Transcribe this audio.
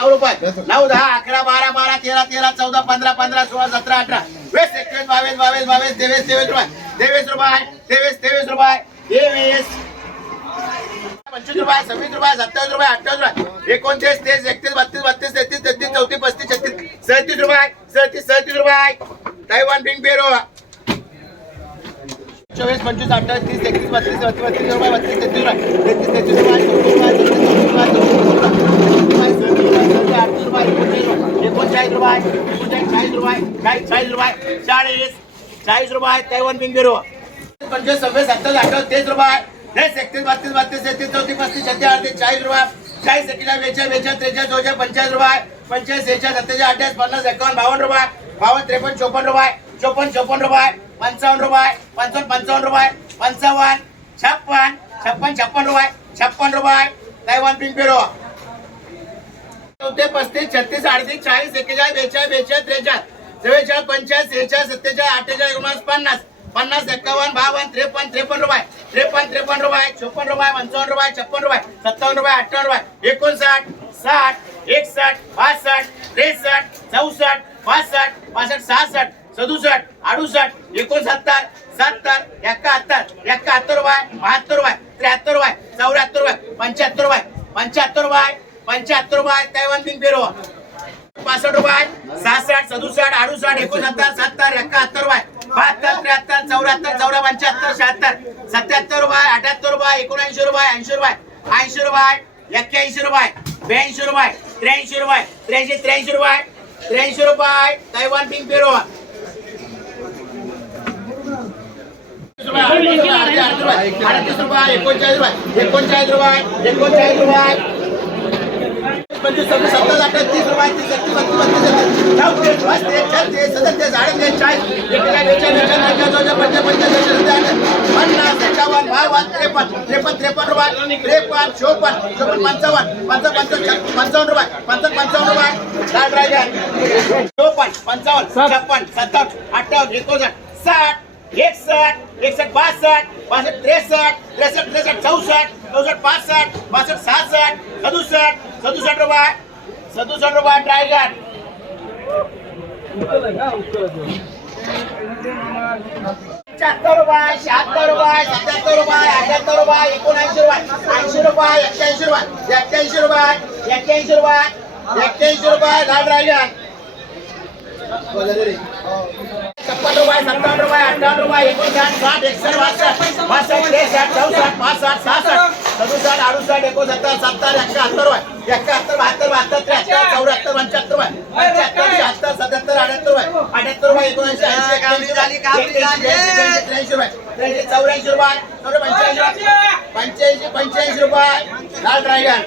नऊ रुपये. नऊ दहा अकरा बारा बारा तेरा तेरा चौदा पंधरा पंधरा सोळा सतरा अठरा. वीस एकवीस बावीस बावीस बावीस तेवीस तेवीस रुपये. तेवीस रुपये तेवीस तेवीस रुपये. तेवीस. पंचवीस रुपये सव्वीस रुपये सत्तावीस रुपये अठ्ठावीस रुपये. एकोणतीस तीस एकतीस बत्तीस बत्तीस तेहतीस तेहतीस चौतीस पस्तीस छत्तीस सदतीस रुपये सदतीस सदतीस रुपये. तैवान बिंग पेरो. चोवीस पंचवीस अठ्ठावीस तीस एकतीस बत्तीस बत्तीस बत्तीस रुपये बत्तीस तेहतीस रुपये. तेहतीस तेहतीस रुपये चौतीस रुपये चौतीस रुपये. चौतीस रुपये एकोणचाळीस रुपये एकोणचाळीस रुपये चाळीस चाळीस रुपये चाळीस चाळीस रुपये तेवन बिंग पेरो पंचवीस सव्वीस सत्तावीस अठ्ठावीस तीस रुपये तेच एकतीस बत्तीस बत्तीस तेहतीस चौतीस पस्तीस छत्तीस अडतीस चाळीस रुपये चाळीस एकीला बेचाळीस बेचाळीस त्रेचाळीस चौचाळीस पंचाळीस रुपये पंचाळीस सेहेचाळीस सत्तेचाळीस अठ्ठावीस पन्नास एकावन्न बावन्न रुपये बावन्न त्रेपन्न चोपन्न रुपये चोपन्न चोपन्न रुपये पंचावन्न रुपये पंचावन्न पंचावन्न रुपये पंचावन्न छप्पन छप्पन छप्पन रुपये छप्पन रुपये तैवान पिंक चौथे पस्तीस छत्तीस अडतीस चाळीस एकेचाळीस बेचाळीस बेचाळीस त्रेचाळीस चव्वेचाळीस पंचाळीस सेहेचाळीस सत्तेचाळीस अठ्ठेचाळीस एकोणपन्नास पन्नास पन्नास एक्कावन्न बावन्न त्रेपन्न त्रेपन्न रुपये त्रेपन्न त्रेपन्न रुपये चोपन्न रुपये पंचावन्न रुपये छप्पन रुपये सत्तावन्न रुपये अठ्ठावन्न रुपये एकोणसाठ साठ एकसष्ट बासष्ट त्रेसष्ट चौसष्ट पासष्ट पासष्ट सहासष्ट सदुसष्ट अडुसष्ट एकोणसत्तर सत्तर एकाहत्तर एकाहत्तर रुपये बहात्तर रुपये त्र्याहत्तर रुपये चौऱ्याहत्तर रुपये पंच्याहत्तर रुपये पंच्याहत्तर रुपये पंच्याहत्तर रुपये तैवान बिंग पेरो. पासष्ट रुपये सहासष्ट सदुसष्ट अडुसष्ट एकोणसत्तर सत्तर एकाहत्तर रुपये. बहात्तर त्र्याहत्तर चौऱ्याहत्तर चौदा पंच्याहत्तर शहात्तर सत्याहत्तर रुपये अठ्याहत्तर रुपये एकोणऐंशी रुपये ऐंशी रुपये ऐंशी रुपये एक्क्याऐंशी रुपये ब्याऐंशी रुपये त्र्याऐंशी रुपये त्र्याऐंशी त्र्याऐंशी रुपये त्र्याऐंशी रुपये तैवान पिंक पेरो. अडतीस रुपये एकोणचाळीस रुपये एकोणचाळीस रुपये एकोणचाळीस रुपये पंचवीस सव्वीस सत्तावीस अठ्ठावीस तीस रुपये तीस एकतीस बत्तीस बत्तीस चौतीस पस्तीस छत्तीस सदतीस अडतीस चाळीस एकेचाळीस बेचाळीस बेचाळीस चौदा पंचावन्न पन्नास एकावन्न बावन्न त्रेपन्न त्रेपन्न त्रेपन्न रुपये त्रेपन्न चोपन्न चोपन्न पंचावन्न पंचावन्न पंचावन्न पंचावन्न रुपये पंचावन्न पंचावन्न रुपये लाल ड्रायव्हर चोपन्न पंचावन्न छप्पन्न सत्तावन्न अठ्ठावन्न एकोणसाठ साठ एकसष्ट एकसष्ट बासष्ट बासष्ट त्रेसष्ट त्रेसष्ट त्रेसष्ट चौसष्ट चौसष्ट पासष्ट बासष्ट सहासष्ट सदुसष्ट सदुसष्ट रुपये सदुसष्ट रुपये ड्रायगर पंच्याहत्तर रुपये शहात्तर रुपये सत्याहत्तर रुपये अठ्याहत्तर रुपये एकोणऐंशी रुपये. ऐंशी रुपये एक्क्याऐंशी रुपये. एक्क्याऐंशी रुपये एक्क्याऐंशी रुपये. एक्क्याऐंशी रुपये लाल ड्रायगर छप्पन रुपये सत्तावन्न रुपये अठ्ठावन्न रुपये एकोणसाठ साठ एकसष्ट बासष्ट बासष्ट त्रेसष्ट चौसष्ट पासष्ट सहासष्ट. सदुसष्ट अडुसष्ट एकोणसत्तर सत्तर एकाहत्तर रुपये. एकाहत्तर बहात्तर बहात्तर त्र्याहत्तर चौऱ्याहत्तर पंच्याहत्तर पंच्याहत्तर शहात्तर सत्याहत्तर अठ्याहत्तर रुपये अठ्याहत्तर रुपये एकोणऐंशी ऐंशी एकाऐंशी त्र्याऐंशी त्र्याऐंशी रुपये त्र्याऐंशी चौऱ्याऐंशी रुपये. चौऱ्या पंच्याऐंशी. रुपये पंच्याऐंशी पंच्याऐंशी रुपये. लाल ड्रायगन